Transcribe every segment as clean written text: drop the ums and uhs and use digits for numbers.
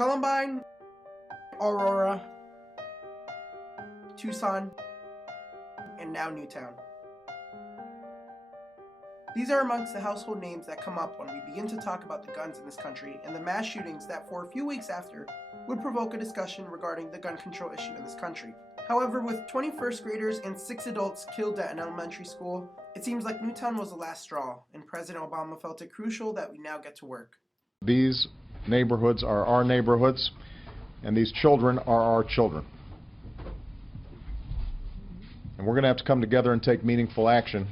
Columbine, Aurora, Tucson, and now Newtown. These are amongst the household names that come up when we begin to talk about the guns in this country and the mass shootings that for a few weeks after would provoke a discussion regarding the gun control issue in this country. However, with 20 first graders and 6 adults killed at an elementary school, it seems like Newtown was the last straw, and President Obama felt it crucial that we now get to work. These neighborhoods are our neighborhoods, and these children are our children. And we're going to have to come together and take meaningful action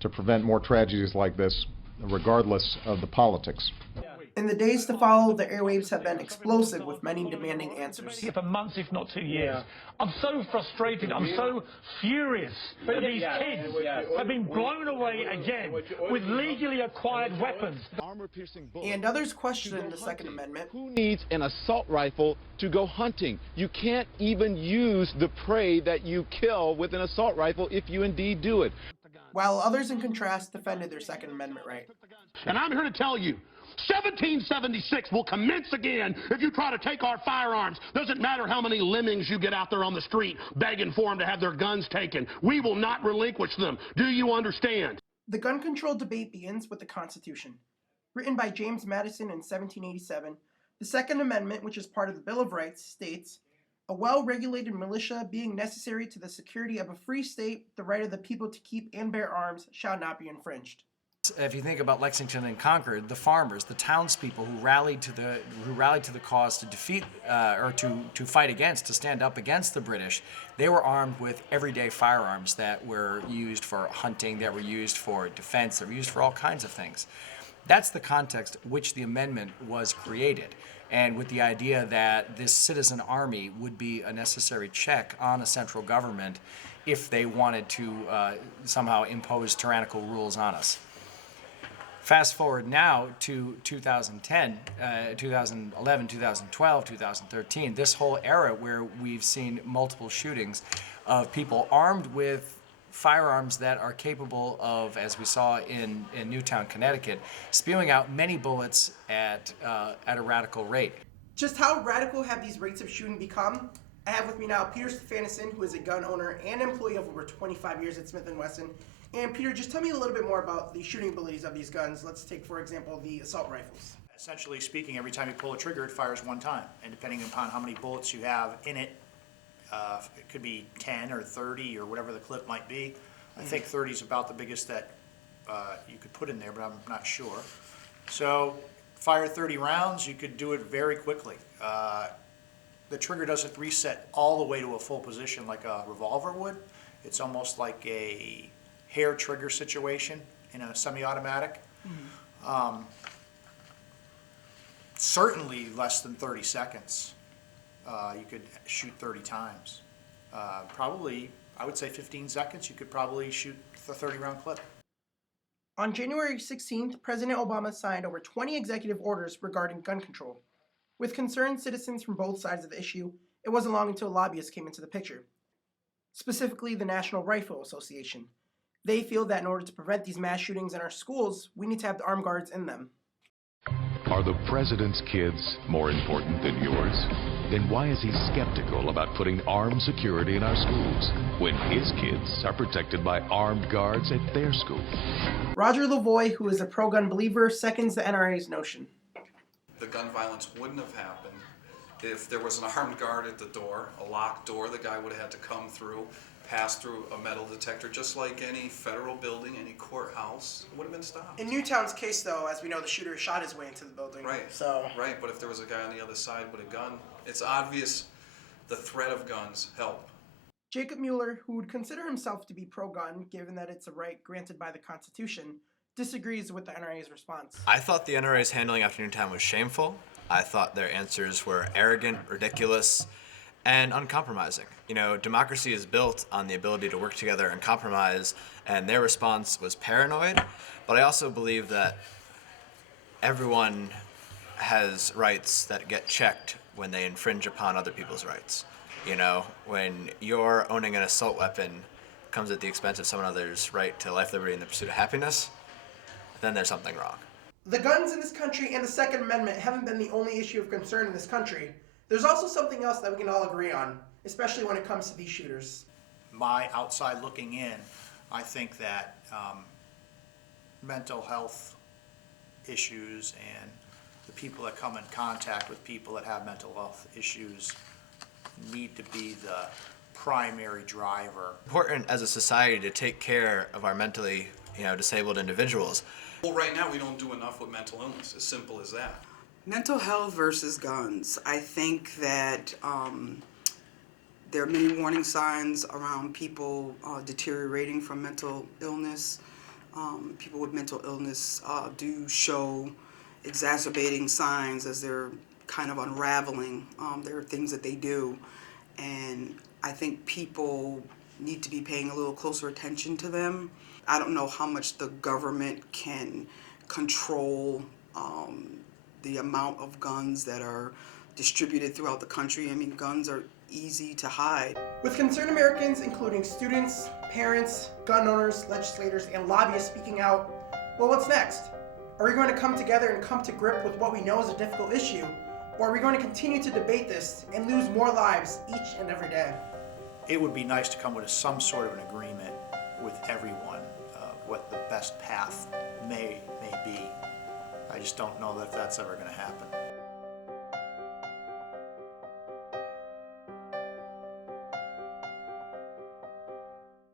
to prevent more tragedies like this, regardless of the politics. In the days to follow, the airwaves have been explosive with many demanding answers. For months, if not 2 years. I'm so frustrated, I'm so furious that these kids have been blown away again with legally acquired weapons. And others question the Second Amendment. Who needs an assault rifle to go hunting? You can't even use the prey that you kill with an assault rifle if you indeed do it. While others, in contrast, defended their Second Amendment right. And I'm here to tell you, 1776 will commence again if you try to take our firearms. Doesn't matter how many lemmings you get out there on the street begging for them to have their guns taken. We will not relinquish them. Do you understand? The gun control debate begins with the Constitution. Written by James Madison in 1787, the Second Amendment, which is part of the Bill of Rights, states, "A well-regulated militia being necessary to the security of a free state, the right of the people to keep and bear arms shall not be infringed." If you think about Lexington and Concord, the farmers, the townspeople who rallied to the cause to defeat or to fight against, to stand up against the British, they were armed with everyday firearms that were used for hunting, that were used for defense, that were used for all kinds of things. That's the context which the amendment was created, and with the idea that this citizen army would be a necessary check on a central government if they wanted to somehow impose tyrannical rules on us. Fast forward now to 2010, 2011, 2012, 2013, this whole era where we've seen multiple shootings of people armed with firearms that are capable of, as we saw in Newtown, Connecticut, spewing out many bullets at a radical rate. Just how radical have these rates of shooting become? I have with me now Peter Stefanison, who is a gun owner and employee of over 25 years at Smith & Wesson. And Peter, just tell me a little bit more about the shooting abilities of these guns. Let's take, for example, the assault rifles. Essentially speaking, every time you pull a trigger, it fires one time. And depending upon how many bullets you have in it, it could be 10 or 30 or whatever the clip might be. I think 30 is about the biggest that you could put in there, but I'm not sure. So fire 30 rounds, you could do it very quickly. The trigger doesn't reset all the way to a full position like a revolver would. It's almost like a hair trigger situation in a semi-automatic. Certainly less than 30 seconds. You could shoot 30 times. Probably, I would say 15 seconds, you could probably shoot a 30-round clip. On January 16th, President Obama signed over 20 executive orders regarding gun control. With concerned citizens from both sides of the issue, it wasn't long until lobbyists came into the picture. Specifically, the National Rifle Association. They feel that in order to prevent these mass shootings in our schools, we need to have the armed guards in them. Are the president's kids more important than yours? Then why is he skeptical about putting armed security in our schools when his kids are protected by armed guards at their school? Roger Lavoie, who is a pro-gun believer, seconds the NRA's notion. The gun violence wouldn't have happened if there was an armed guard at the door, a locked door. The guy would have had to come through, pass through a metal detector, just like any federal building, any courthouse. It would have been stopped. In Newtown's case, though, as we know, the shooter shot his way into the building. Right. Right, but if there was a guy on the other side with a gun, it's obvious the threat of guns help. Jacob Mueller, who would consider himself to be pro-gun, given that it's a right granted by the Constitution, disagrees with the NRA's response. I thought the NRA's handling after Newtown was shameful. I thought their answers were arrogant, ridiculous, and uncompromising. You know, democracy is built on the ability to work together and compromise, and their response was paranoid. But I also believe that everyone has rights that get checked when they infringe upon other people's rights. You know, when you're owning an assault weapon comes at the expense of someone else's right to life, liberty, and the pursuit of happiness, then there's something wrong. The guns in this country and the Second Amendment haven't been the only issue of concern in this country. There's also something else that we can all agree on, especially when it comes to these shooters. My outside looking in, I think that mental health issues and the people that come in contact with people that have mental health issues need to be the primary driver. Important as a society to take care of our mentally, disabled individuals. Well, right now we don't do enough with mental illness, as simple as that. Mental health versus guns. I think that there are many warning signs around people deteriorating from mental illness. People with mental illness do show exacerbating signs as they're kind of unraveling. There are things that they do, and I think people need to be paying a little closer attention to them. I don't know how much the government can control the amount of guns that are distributed throughout the country. I mean, guns are easy to hide. With concerned Americans, including students, parents, gun owners, legislators, and lobbyists speaking out, well, what's next? Are we going to come together and come to grip with what we know is a difficult issue? Or are we going to continue to debate this and lose more lives each and every day? It would be nice to come with some sort of an agreement with everyone what the best path may be. I just don't know that that's ever going to happen.